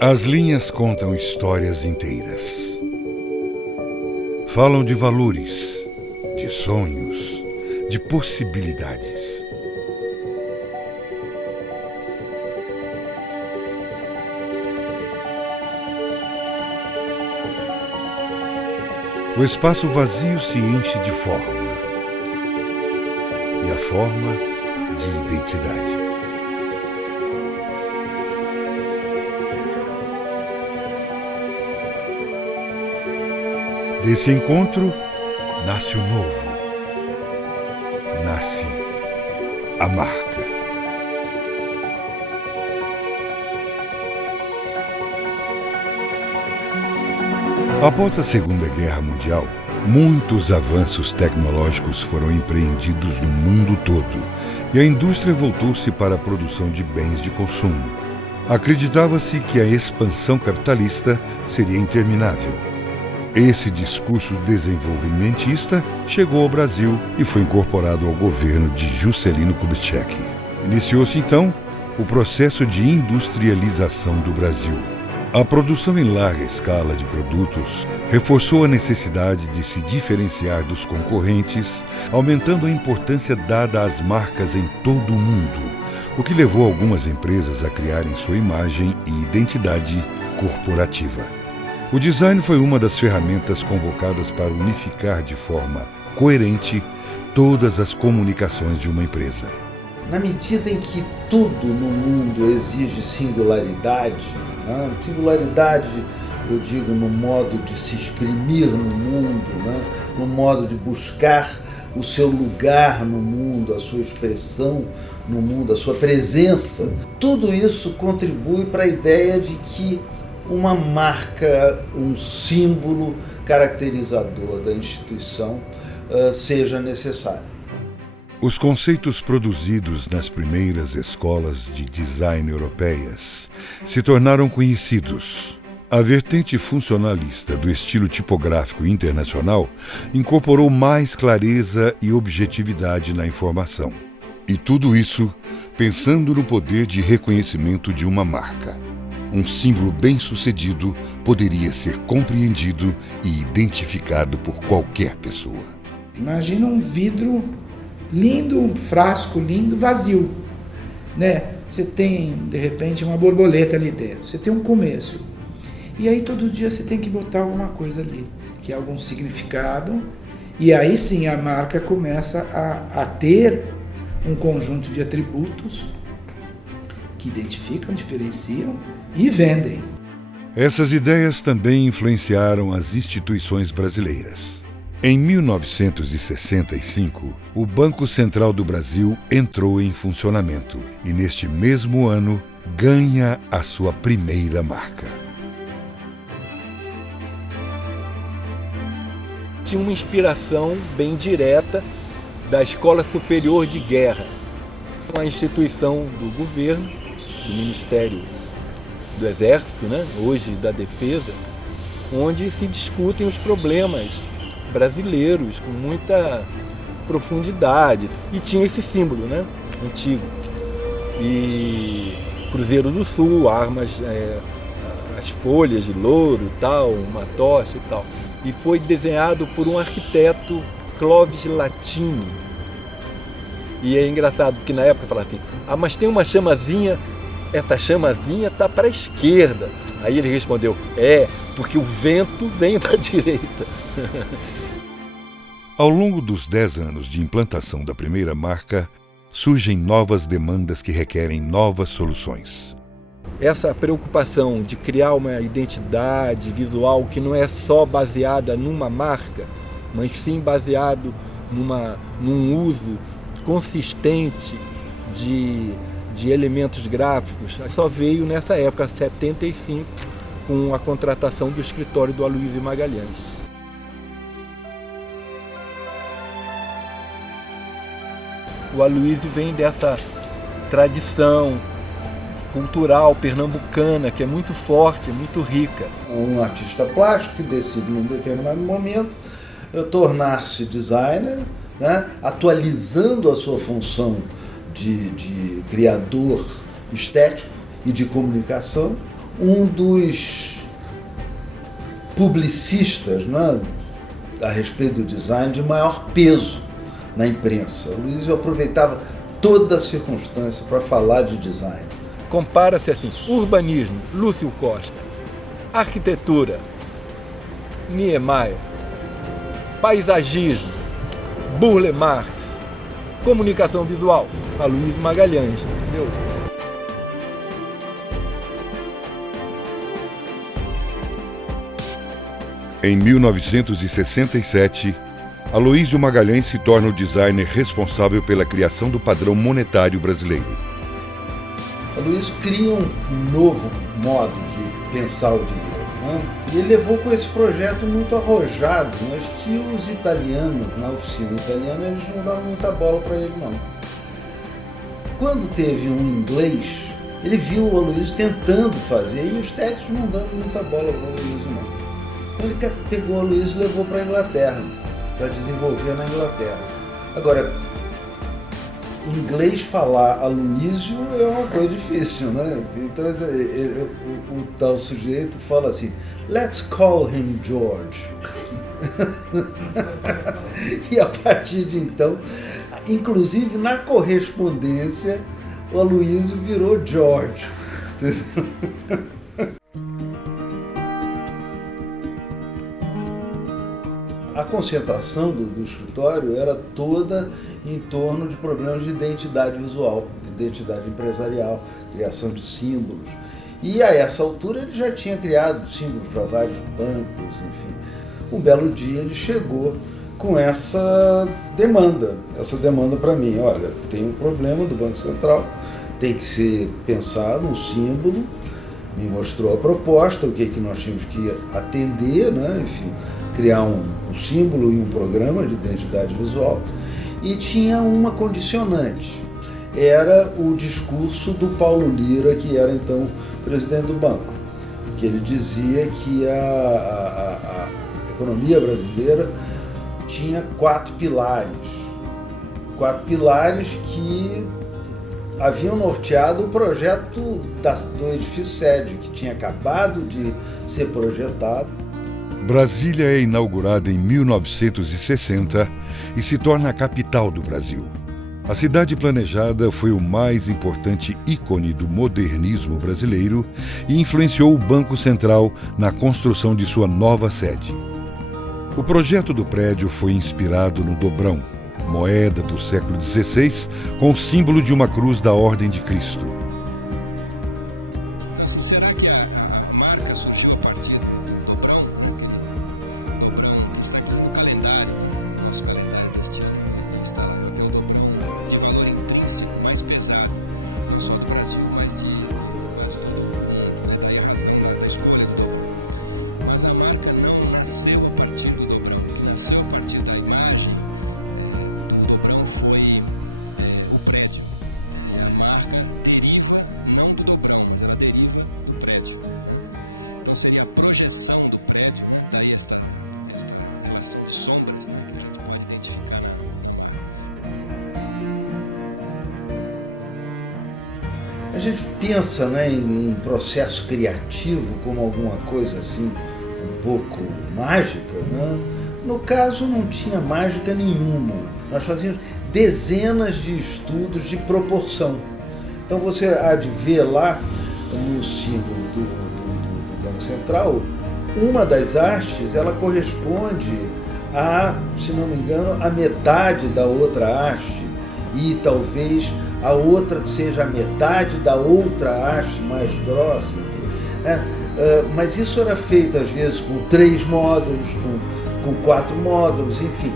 As linhas contam histórias inteiras. Falam de valores, de sonhos, de possibilidades. O espaço vazio se enche de forma, e a forma de identidade. Desse encontro, nasce o novo. Nasce a marca. Após a Segunda Guerra Mundial, muitos avanços tecnológicos foram empreendidos no mundo todo e a indústria voltou-se para a produção de bens de consumo. Acreditava-se que a expansão capitalista seria interminável. Esse discurso desenvolvimentista chegou ao Brasil e foi incorporado ao governo de Juscelino Kubitschek. Iniciou-se, então, o processo de industrialização do Brasil. A produção em larga escala de produtos reforçou a necessidade de se diferenciar dos concorrentes, aumentando a importância dada às marcas em todo o mundo, o que levou algumas empresas a criarem sua imagem e identidade corporativa. O design foi uma das ferramentas convocadas para unificar de forma coerente todas as comunicações de uma empresa. Na medida em que tudo no mundo exige singularidade, singularidade, eu digo, no modo de se exprimir no mundo, no modo de buscar o seu lugar no mundo, a sua expressão no mundo, a sua presença, tudo isso contribui para a ideia de que uma marca, um símbolo caracterizador da instituição seja necessário. Os conceitos produzidos nas primeiras escolas de design europeias se tornaram conhecidos. A vertente funcionalista do estilo tipográfico internacional incorporou mais clareza e objetividade na informação. E tudo isso pensando no poder de reconhecimento de uma marca. Um símbolo bem-sucedido poderia ser compreendido e identificado por qualquer pessoa. Imagina um vidro lindo, um frasco lindo, vazio, né? Você tem, de repente, uma borboleta ali dentro, você tem um começo. E aí todo dia você tem que botar alguma coisa ali, que é algum significado, e aí sim a marca começa a ter um conjunto de atributos que identificam, diferenciam e vendem. Essas ideias também influenciaram as instituições brasileiras. Em 1965, o Banco Central do Brasil entrou em funcionamento e, neste mesmo ano, ganha a sua primeira marca. Tinha uma inspiração bem direta da Escola Superior de Guerra, uma instituição do governo, do Ministério do Exército, hoje da Defesa, onde se discutem os problemas brasileiros com muita profundidade. E tinha esse símbolo, antigo. E Cruzeiro do Sul, armas, as folhas de louro, tal, uma tocha e tal. E foi desenhado por um arquiteto, Clovis Latini. E é engraçado porque na época falaram assim, mas tem uma chamazinha, essa chamazinha está para a esquerda. Aí ele respondeu, porque o vento vem da direita. Ao longo dos 10 anos de implantação da primeira marca, surgem novas demandas que requerem novas soluções. Essa preocupação de criar uma identidade visual que não é só baseada numa marca, mas sim baseado num uso consistente de elementos gráficos, só veio nessa época, 75, com a contratação do escritório do Aloysio Magalhães. O Aloysio vem dessa tradição cultural pernambucana, que é muito forte, muito rica. Um artista plástico que decide, num determinado momento, tornar-se designer, né, atualizando a sua função de criador estético e de comunicação, um dos publicistas, né, a respeito do design de maior peso na imprensa. O Luiz aproveitava toda a circunstância para falar de design. Compara-se assim, urbanismo, Lúcio Costa, arquitetura, Niemeyer, paisagismo, Burle Marx, comunicação visual, Aloysio Magalhães, entendeu? Em 1967, Aloysio Magalhães se torna o designer responsável pela criação do padrão monetário brasileiro. Aloysio cria um novo modo de pensar o dinheiro, né? E ele levou com esse projeto muito arrojado, mas que os italianos, na oficina italiana, eles não davam muita bola para ele, não. Quando teve um inglês, ele viu o Aloysio tentando fazer e os técnicos não dando muita bola para o Aloysio, não. Então ele pegou o Aloysio e levou para a Inglaterra, para desenvolver na Inglaterra. Agora, em inglês falar Aloysio é uma coisa difícil, né? Então o tal sujeito fala assim, let's call him George. E a partir de então, inclusive na correspondência, o Aloysio virou George. A concentração do escritório era toda em torno de problemas de identidade visual, de identidade empresarial, criação de símbolos. E a essa altura ele já tinha criado símbolos para vários bancos, enfim. Um belo dia ele chegou com essa demanda para mim, olha, tem um problema do Banco Central, tem que ser pensado um símbolo, me mostrou a proposta, o que nós tínhamos que atender, né? Enfim, criar um símbolo e um programa de identidade visual, e tinha uma condicionante, era o discurso do Paulo Lira, que era então presidente do banco, que ele dizia que a economia brasileira tinha quatro pilares que haviam norteado o projeto do edifício sede, que tinha acabado de ser projetado. Brasília é inaugurada em 1960 e se torna a capital do Brasil. A cidade planejada foi o mais importante ícone do modernismo brasileiro e influenciou o Banco Central na construção de sua nova sede. O projeto do prédio foi inspirado no dobrão, moeda do século XVI com o símbolo de uma cruz da Ordem de Cristo. Será que a marca surgiu a partir do dobrão? O dobrão está aqui no calendário, nosso calendário deste ano, está o dobrão de valor intrínseco, mais pesado, não só do Brasil, mas de quase todo mundo, né? Daí a razão da escolha do dobrão. Mas a marca não nasceu a partir do dobrão, que nasceu a partir da imagem do dobrão foi o prédio. A marca deriva, não do dobrão, mas ela deriva do prédio. Então seria a projeção do prédio, né? Daí esta relação de sombras, né? Que a gente pode identificar na marca. A gente pensa, né, em processo criativo como alguma coisa assim um pouco mágica, né? No caso não tinha mágica nenhuma. Nós fazíamos dezenas de estudos de proporção. Então você há de ver lá no símbolo do Banco Central, uma das hastes ela corresponde a, se não me engano, a metade da outra haste, e talvez a outra seja a metade da outra haste mais grossa, enfim, né? Mas isso era feito às vezes com 3 módulos, com 4 módulos, enfim,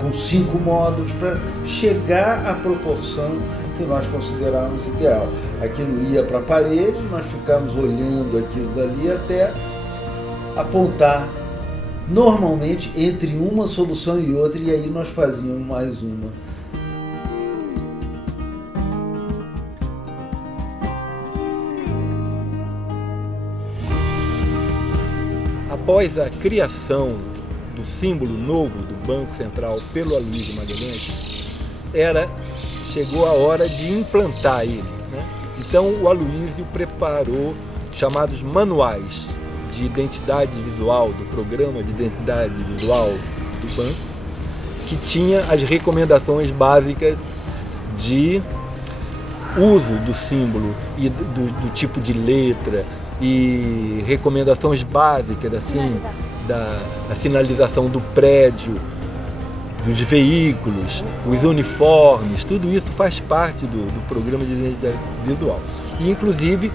com 5 módulos, para chegar à proporção que nós considerávamos ideal. Aquilo ia para a parede, nós ficávamos olhando aquilo dali até apontar normalmente entre uma solução e outra, e aí nós fazíamos mais uma. Após a criação do símbolo novo do Banco Central pelo Aloysio Magalhães, chegou a hora de implantar ele, né? Então o Aloysio preparou chamados manuais de identidade visual, do programa de identidade visual do banco, que tinha as recomendações básicas de uso do símbolo e do tipo de letra e recomendações básicas assim, da sinalização do prédio, dos veículos, os uniformes, tudo isso faz parte do programa de identidade visual. E, inclusive,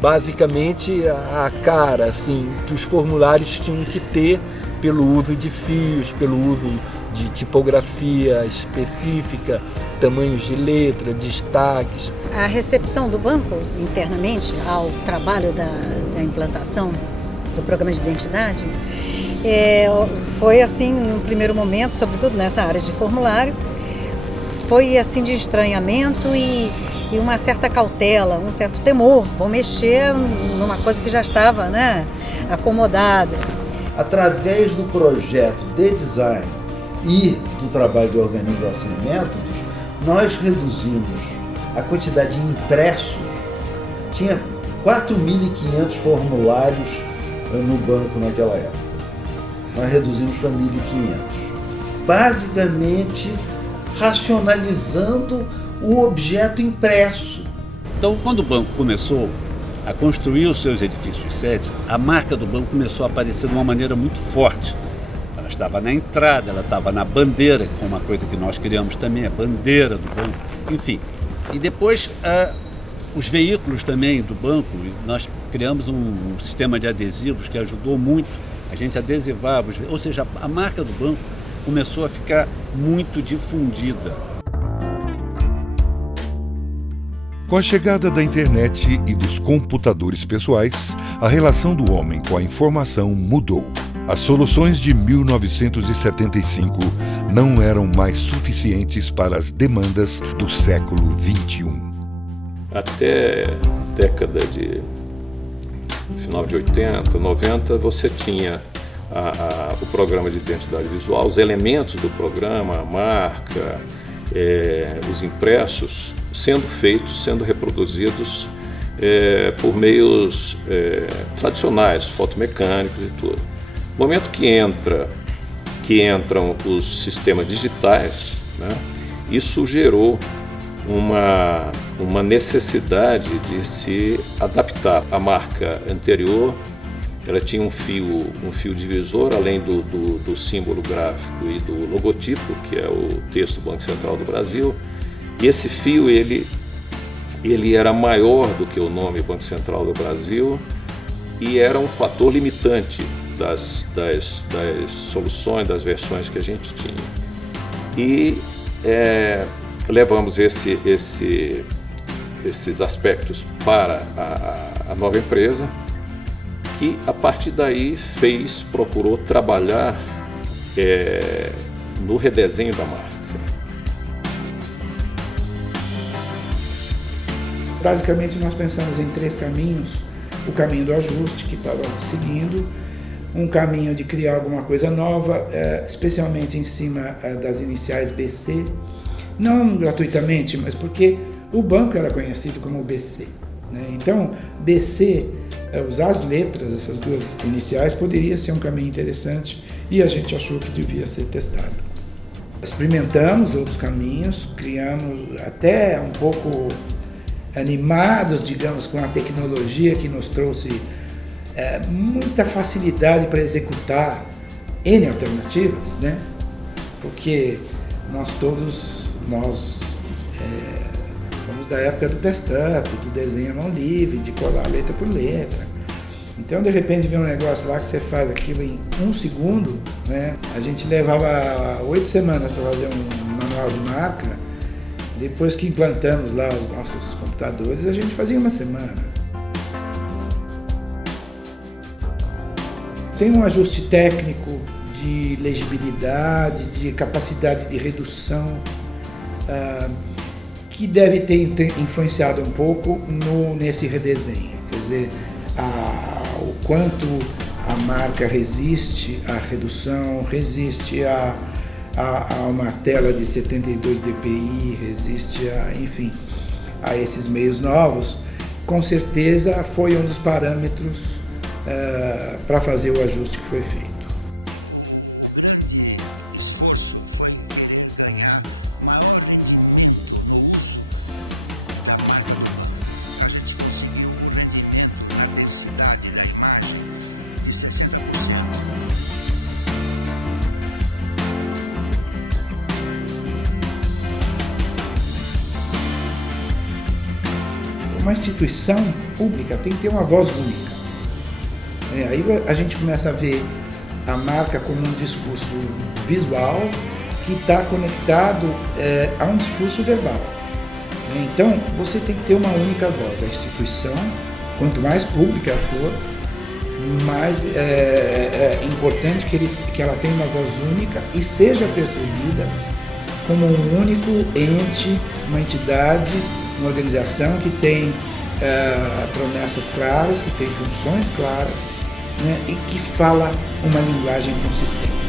basicamente, a cara assim, que os formulários tinham que ter pelo uso de fios, pelo uso de tipografia específica, tamanhos de letra, destaques. A recepção do banco internamente ao trabalho da implantação do programa de identidade foi assim, no primeiro momento, sobretudo nessa área de formulário, foi assim de estranhamento e uma certa cautela, um certo temor. Vou mexer numa coisa que já estava, né, acomodada. Através do projeto de design e do trabalho de organização e métodos, nós reduzimos a quantidade de impressos. Tinha 4.500 formulários no banco naquela época. Nós reduzimos para 1.500. Basicamente, racionalizando o objeto impresso. Então, quando o banco começou a construir os seus edifícios sede, a marca do banco começou a aparecer de uma maneira muito forte. Ela estava na entrada, ela estava na bandeira, que foi uma coisa que nós criamos também, a bandeira do banco, enfim. E depois, os veículos também do banco, nós criamos um sistema de adesivos que ajudou muito. A gente adesivava, ou seja, a marca do banco começou a ficar muito difundida. Com a chegada da internet e dos computadores pessoais, a relação do homem com a informação mudou. As soluções de 1975 não eram mais suficientes para as demandas do século XXI. Até a década de final de 80, 90, você tinha o programa de identidade visual, os elementos do programa, a marca, os impressos, sendo feitos, sendo reproduzidos por meios tradicionais, fotomecânicos e tudo. No momento que entram os sistemas digitais, né, isso gerou uma necessidade de se adaptar. A marca anterior, ela tinha um fio divisor, além do símbolo gráfico e do logotipo, que é o texto do Banco Central do Brasil. E esse fio, ele era maior do que o nome Banco Central do Brasil e era um fator limitante das soluções, das versões que a gente tinha. E levamos esses aspectos para a nova empresa, que a partir daí procurou trabalhar no redesenho da marca. Basicamente, nós pensamos em 3 caminhos. O caminho do ajuste, que estava seguindo, um caminho de criar alguma coisa nova, especialmente em cima das iniciais BC, não gratuitamente, mas porque o banco era conhecido como BC, né? Então, BC, usar as letras, essas 2 iniciais, poderia ser um caminho interessante e a gente achou que devia ser testado. Experimentamos outros caminhos, criamos até um pouco animados, digamos, com a tecnologia que nos trouxe muita facilidade para executar N alternativas, né? Porque nós somos da época do Pest-up, do desenho à mão livre, de colar letra por letra. Então, de repente, vem um negócio lá que você faz aquilo em 1 segundo, né? A gente levava 8 semanas para fazer um manual de marca. Depois que implantamos lá os nossos computadores, a gente fazia 1 semana. Tem um ajuste técnico de legibilidade, de capacidade de redução, que deve ter influenciado um pouco nesse redesenho. Quer dizer, o quanto a marca resiste à redução, resiste a uma tela de 72 dpi, resiste enfim, a esses meios novos, com certeza foi um dos parâmetros para fazer o ajuste que foi feito. Uma instituição pública tem que ter uma voz única. Aí a gente começa a ver a marca como um discurso visual que está conectado a um discurso verbal. Então, você tem que ter uma única voz. A instituição, quanto mais pública for, mais é importante que ela tenha uma voz única e seja percebida como um único ente, uma entidade, uma organização que tem promessas claras, que tem funções claras, né, e que fala uma linguagem consistente.